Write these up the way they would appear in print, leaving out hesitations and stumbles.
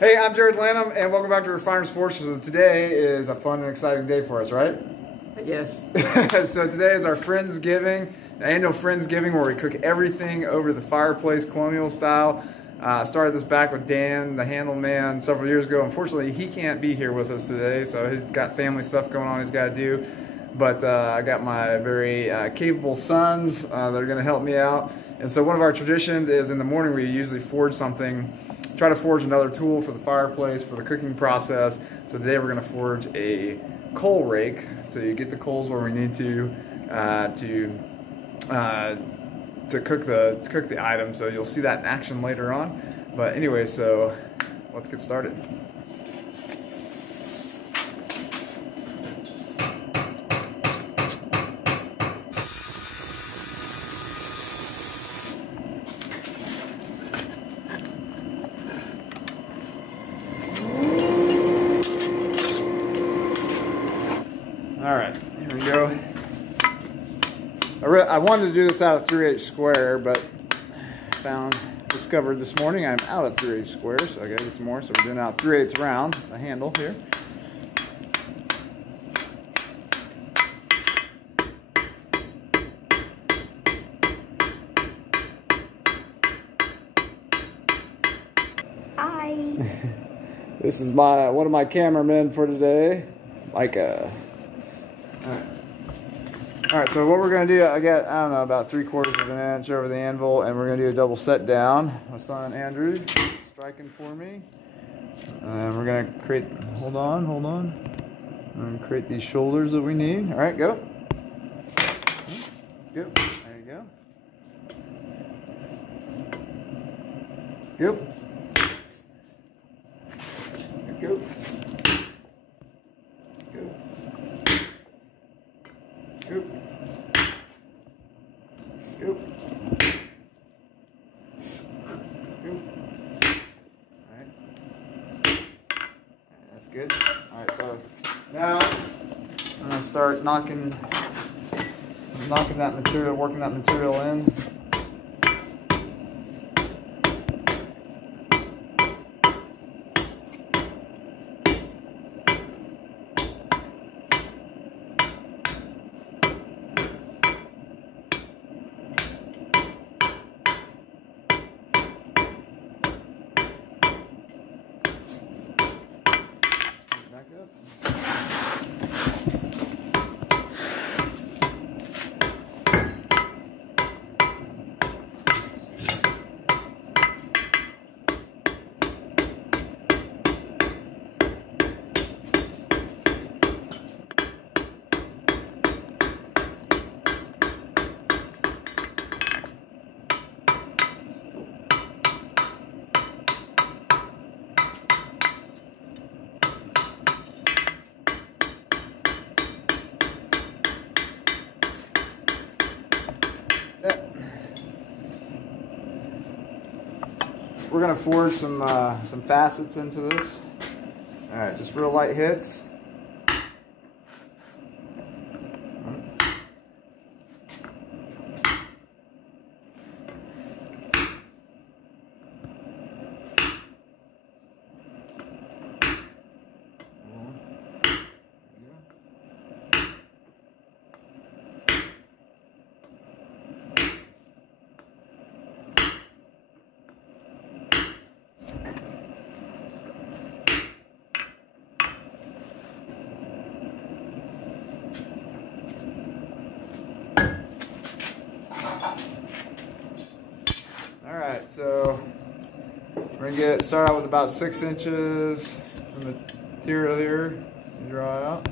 Hey, I'm Jared Lanham, and welcome back to Refiner's Forces. So today is a fun and exciting day for us, right? Yes. So today is our Friendsgiving, the annual Friendsgiving, where we cook everything over the fireplace, colonial style. Started this back with Dan, the handle man, several years ago. Unfortunately, he can't be here with us today, so he's got family stuff going on he's got to do. But I got my very capable sons that are going to help me out. And so one of our traditions is in the morning we usually forge something, try to forge another tool for the fireplace, for the cooking process. So today we're going to forge a coal rake to get the coals where we need to cook the item. So you'll see that in action later on. But anyway, so let's get started. All right, here we go. I wanted to do this out of 3/8 square, but discovered this morning I'm out of 3/8 square, so I gotta get some more. So we're doing out 3/8 round, the handle here. Hi. This is one of my cameramen for today, Micah. All right, so what we're gonna do, I don't know, about 3/4 of an inch over the anvil, and we're gonna do a double set down. My son Andrew striking for me. And we're gonna create, hold on. I'm gonna create these shoulders that we need. All right, go. Go, there you go. Go. Go. Go. Go. Go. Go. Alright. That's good. Alright, so now I'm going to start knocking that material, working that material in. We're gonna forge some facets into this. All right, just real light hits. Alright, so we're going to start out with about 6 inches of material here to draw out.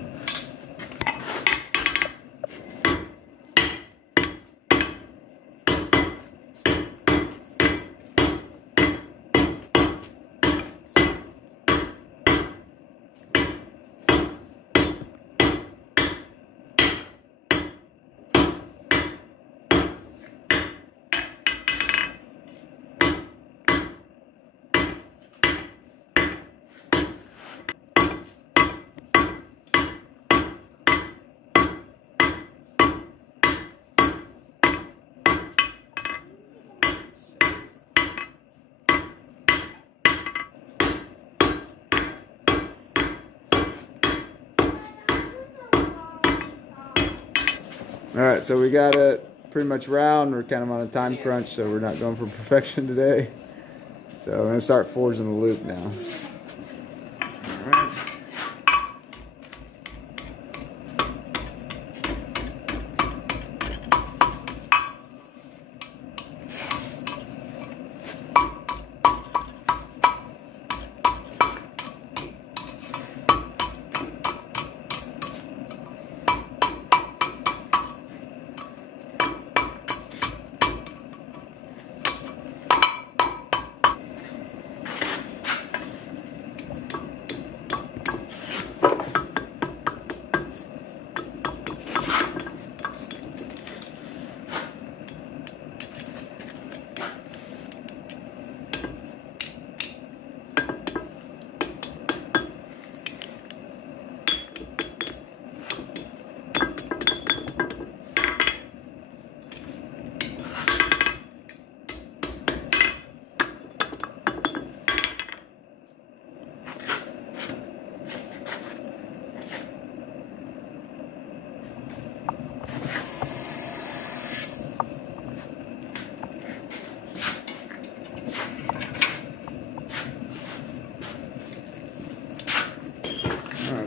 All right, so we got it pretty much round. We're kind of on a time crunch, so we're not going for perfection today. So I'm gonna start forging the loop now. All right.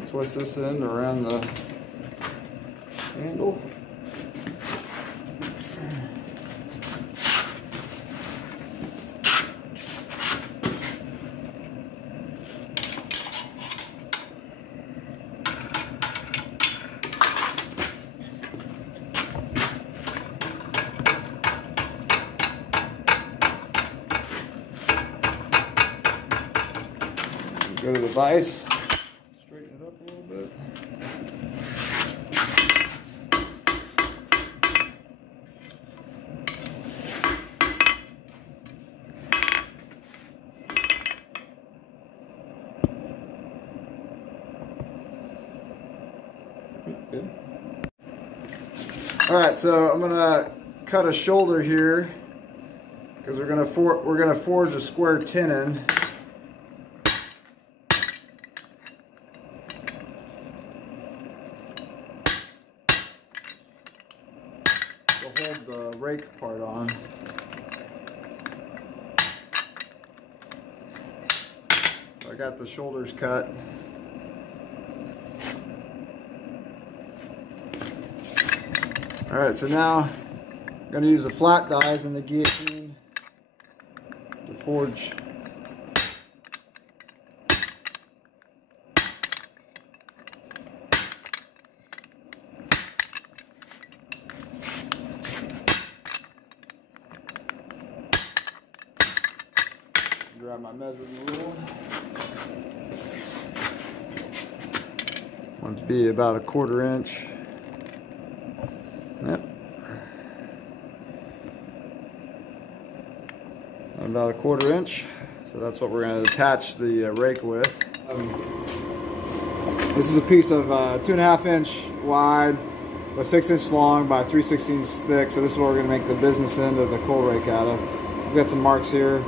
Twist this end around the handle. Go to the vise. Good. All right, so I'm gonna cut a shoulder here because we're gonna forge a square tenon. We'll hold the rake part on. So I got the shoulders cut. All right, so now I'm going to use the flat dies and the guillotine to forge. Grab my measuring rule. Want it to be about 1/4 inch. Yep. About 1/4 inch. So that's what we're going to attach the rake with. This is a piece of 2.5 inch wide, but 6 inch long by 3/16 thick. So this is what we're going to make the business end of the coal rake out of. We've got some marks here,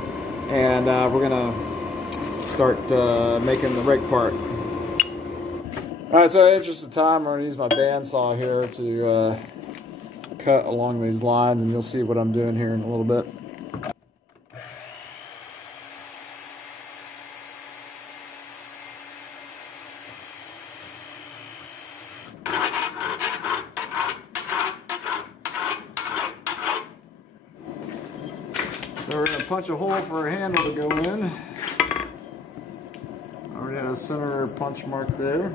and we're going to start making the rake part. All right, so in the interest of time, I'm going to use my bandsaw here to cut along these lines, and you'll see what I'm doing here in a little bit. So we're going to punch a hole for a handle to go in. I already have a center punch mark there.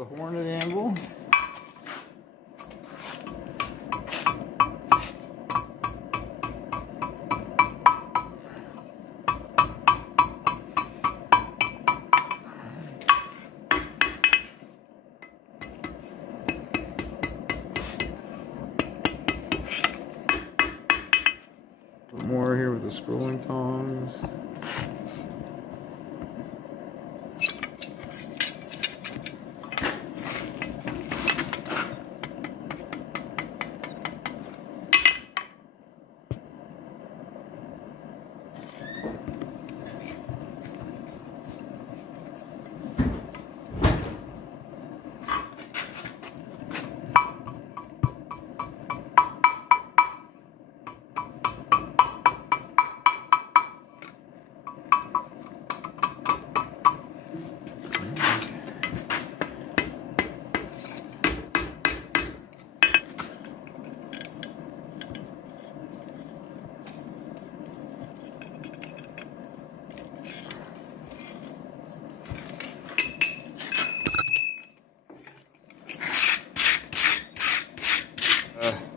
the Hornet anvil. More here with the scrolling tongs.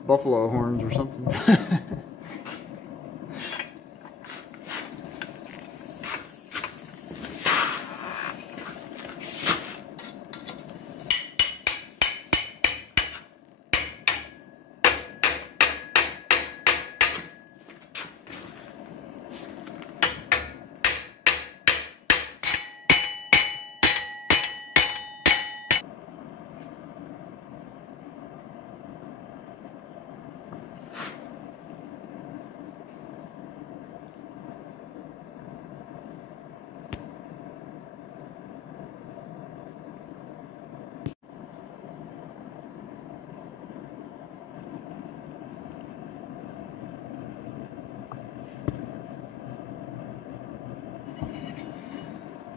Buffalo horns or something.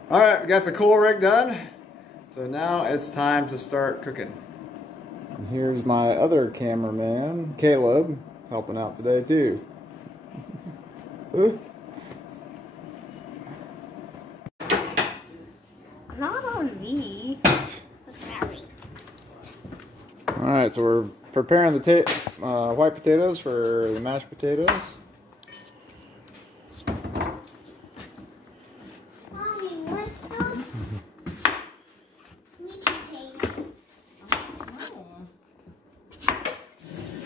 All right, we got the coal rig done. So now it's time to start cooking. And here's my other cameraman, Caleb, helping out today too. Not on me. Sorry. All right, so we're preparing the white potatoes for the mashed potatoes.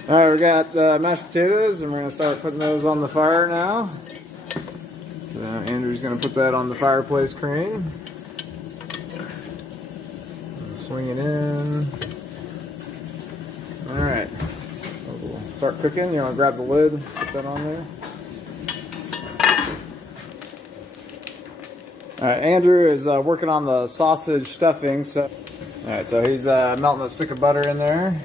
Alright, we got the mashed potatoes and we're going to start putting those on the fire now. So Andrew's going to put that on the fireplace crane. Swing it in. Alright, so we'll start cooking. You want to grab the lid, put that on there. Alright, Andrew is working on the sausage stuffing. Alright, so he's melting a stick of butter in there.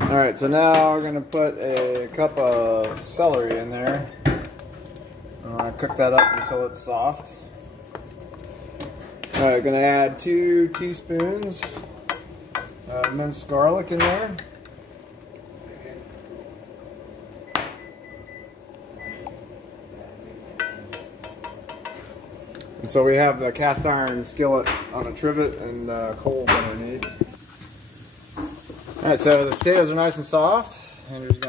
Alright, so now we're going to put a cup of celery in there. I'm going to cook that up until it's soft. Alright, we're going to add 2 teaspoons of minced garlic in there. And so we have the cast iron skillet on a trivet and coals underneath. Alright, so the potatoes are nice and soft. Andrew's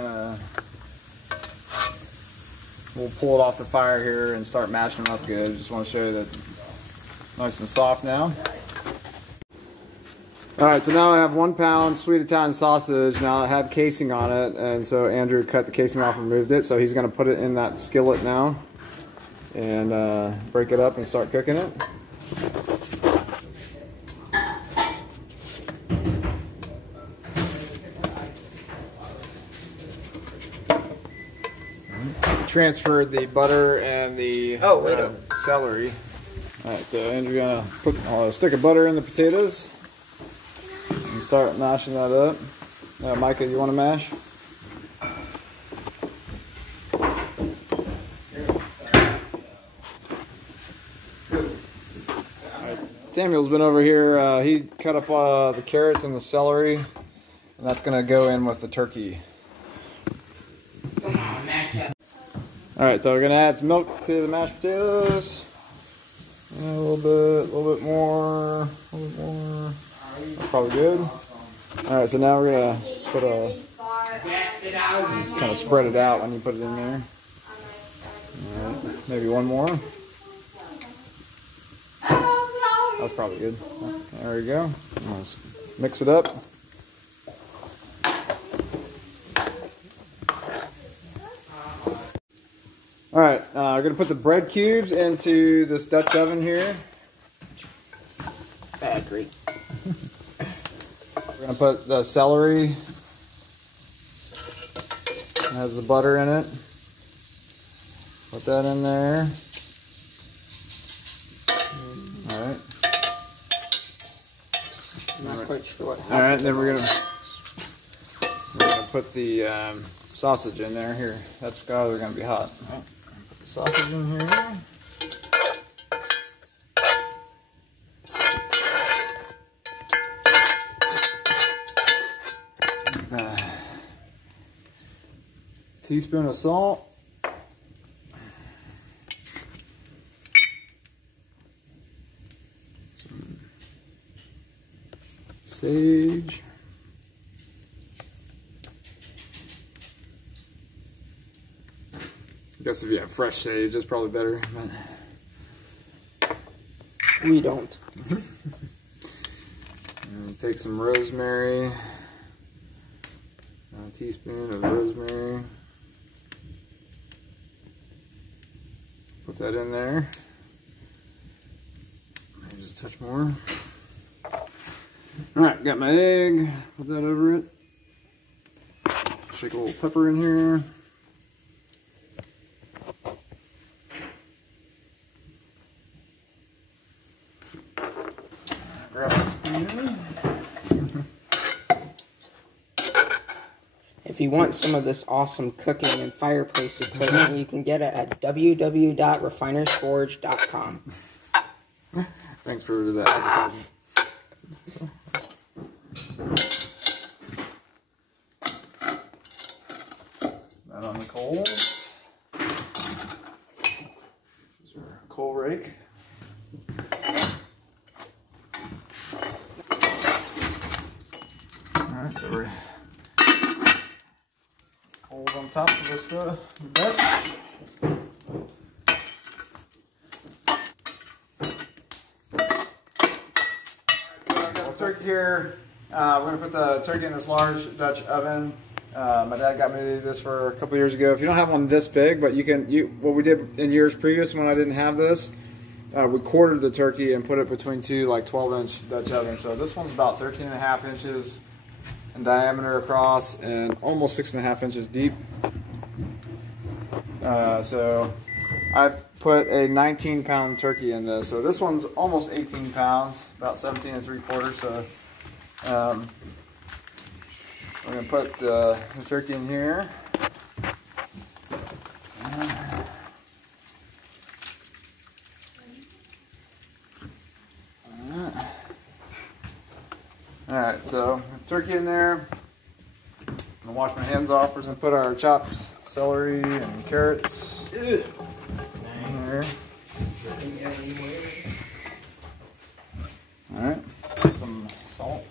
we'll pull it off the fire here and start mashing them up good. Just want to show you that nice and soft now. Alright, so now I have 1 pound sweet Italian sausage. Now it had casing on it, and so Andrew cut the casing off and removed it. So he's going to put it in that skillet now and break it up and start cooking it. Transferred the butter and the celery. Alright, so Andrew's gonna put a stick of butter in the potatoes and start mashing that up. Micah, you want to mash? Samuel's been over here. He cut up the carrots and the celery, and that's gonna go in with the turkey. Alright, so we're going to add some milk to the mashed potatoes. And a little bit more, a little bit more. That's probably good. All right, so now we're gonna put just kind of spread it out when you put it in there. All right, maybe one more. That's probably good. There we go. Let's mix it up. All right, we're gonna put the bread cubes into this Dutch oven here. Bad, Rake. We're gonna put the celery. It has the butter in it. Put that in there. All right. Not quite sure what happened. All right, then we're gonna put the sausage in there. Here, that's they're gonna be hot. All right. Put the sausage in here. Teaspoon of salt. Some sage. I guess if you have fresh sage, that's probably better. But we don't. and take some rosemary. A teaspoon of rosemary. Put that in there. Maybe just a touch more. Alright, got my egg. Put that over it. Shake a little pepper in here. Grab a spoon. If you want some of this awesome cooking and fireplace equipment, you can get it at www.refinersforge.com. Thanks for that advertisement. That on the coals. This is our coal rake. Alright, so we're coals on top of this bed. Turkey here. We're going to put the turkey in this large Dutch oven. My dad got me this for a couple years ago. If you don't have one this big, but what we did in years previous when I didn't have this, we quartered the turkey and put it between two like 12-inch Dutch ovens. So this one's about 13.5 inches in diameter across and almost 6.5 inches deep. So I put a 19-pound turkey in this. So this one's almost 18 pounds, about 17 3/4. So we're gonna put the turkey in here. All right, so turkey in there. I'm gonna wash my hands off. We're gonna put our chopped celery and carrots in there. All right, some salt.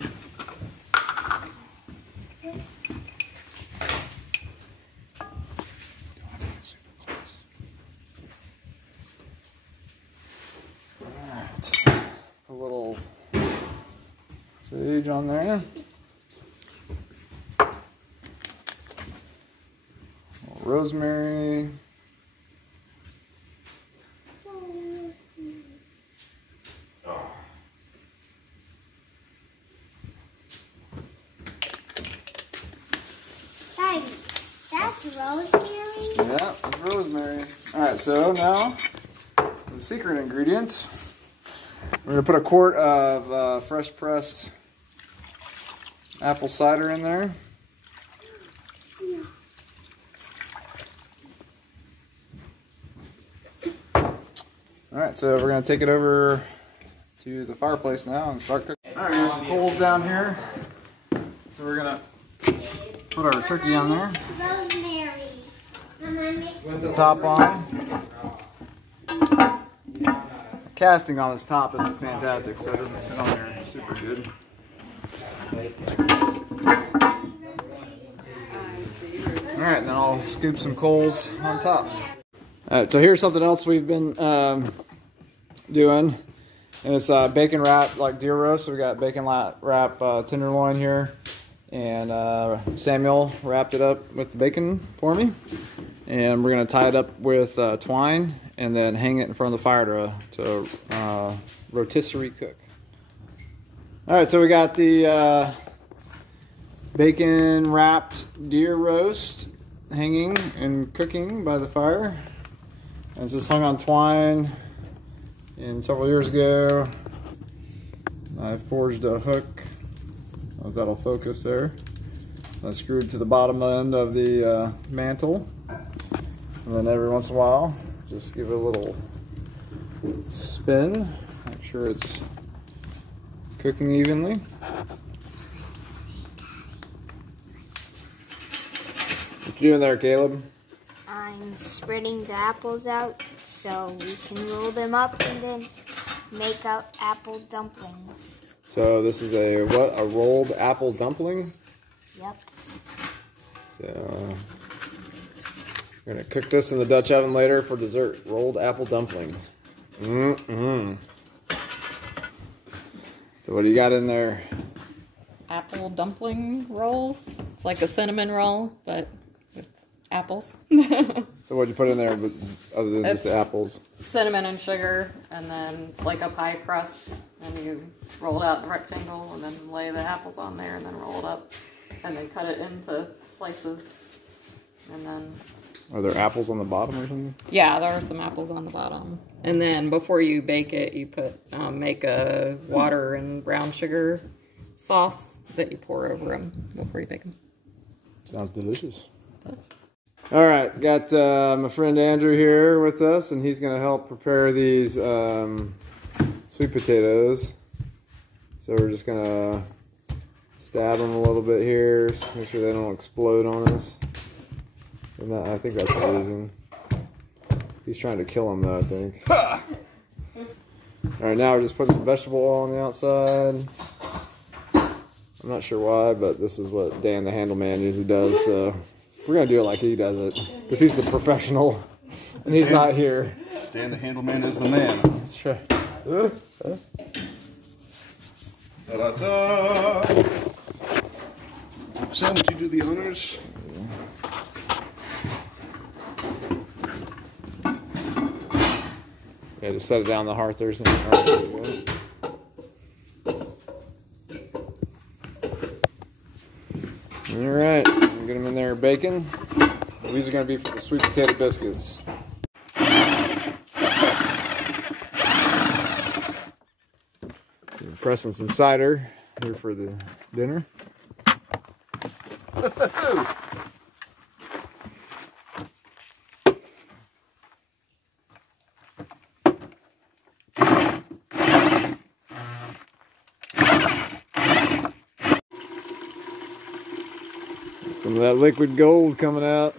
A little sage on there. A little rosemary. Daddy, that's rosemary? Yeah, that's rosemary. Alright, so now the secret ingredient. We're going to put a quart of fresh pressed apple cider in there. Alright, so we're going to take it over to the fireplace now and start cooking. Alright, we got some coals down here. So we're going to put our turkey on there. Rosemary. Put the top on. Casting on this top isn't fantastic, so it doesn't sit on there super good. Alright, and then I'll scoop some coals on top. Alright, so here's something else we've been doing. And it's bacon wrap like deer roast. So we got bacon wrap tenderloin here. And Samuel wrapped it up with the bacon for me. And we're going to tie it up with twine and then hang it in front of the fire to rotisserie cook. Alright, so we got the bacon wrapped deer roast hanging and cooking by the fire. And it's just hung on twine. And several years ago, I forged a hook. I don't know if that'll focus there. I screwed to the bottom end of the mantle. And then every once in a while, just give it a little spin. Make sure it's cooking evenly. What you doing there, Caleb? I'm spreading the apples out so we can roll them up and then make out apple dumplings. So this is a what? A rolled apple dumpling? Yep. So we're gonna cook this in the Dutch oven later for dessert. Rolled apple dumplings. Mm-hmm. So what do you got in there? Apple dumpling rolls. It's like a cinnamon roll, but with apples. So what'd you put in there other than just the apples? Cinnamon and sugar, and then it's like a pie crust, and you roll it out in a rectangle, and then lay the apples on there, and then roll it up, and then cut it into slices, and then... Are there apples on the bottom or something? Yeah, there are some apples on the bottom. And then before you bake it, you put make a water and brown sugar sauce that you pour over them before you bake them. Sounds delicious. It does. All right, got my friend Andrew here with us, and he's going to help prepare these sweet potatoes. So we're just going to stab them a little bit here, make sure they don't explode on us. And I think that's the reason. He's trying to kill him, though, I think. All right, now we're just putting some vegetable oil on the outside. I'm not sure why, but this is what Dan the handle man usually does, so we're going to do it like he does it, because he's the professional, and he's not here. Dan the handle man is the man. That's right. Da-da-da. Sam, would you do the honors? Yeah, just set it down on the hearth there. All right, get them in there bacon. These are going to be for the sweet potato biscuits. Pressing some cider here for the dinner. Some of that liquid gold coming out.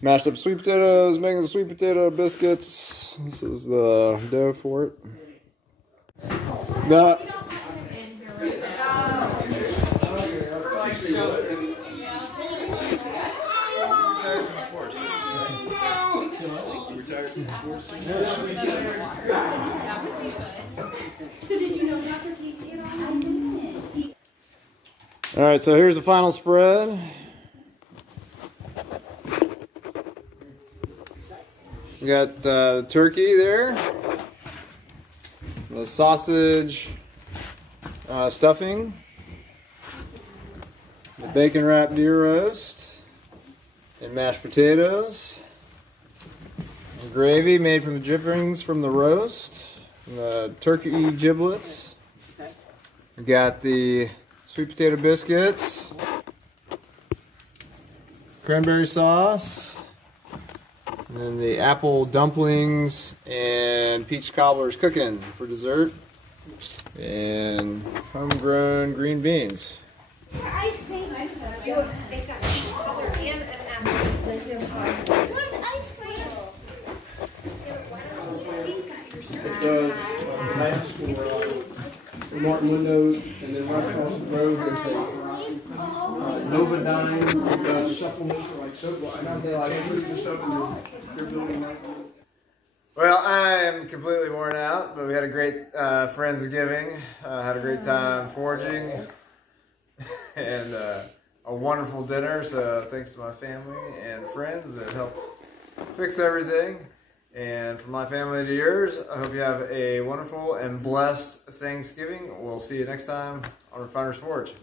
Mashed up sweet potatoes, making the sweet potato biscuits. This is the dough for it. So did you know Dr. Casey at all? All right, so here's the final spread. We got turkey there, the sausage stuffing, the bacon wrapped deer roast, and mashed potatoes, and gravy made from the drippings from the roast, and the turkey giblets. We got the sweet potato biscuits, cranberry sauce, and then the apple dumplings and peach cobblers cooking for dessert, and homegrown green beans. Ice cream. They got color and an apple. What's ice cream? It does mask for Martin Windows, and then right across the road there's a Novodyne does supplements for like soap. They like put this up in their building right now. Well, I am completely worn out, but we had a great Friendsgiving. Had a great time forging and a wonderful dinner. So thanks to my family and friends that helped fix everything. And from my family to yours, I hope you have a wonderful and blessed Thanksgiving. We'll see you next time on Refiner's Forge.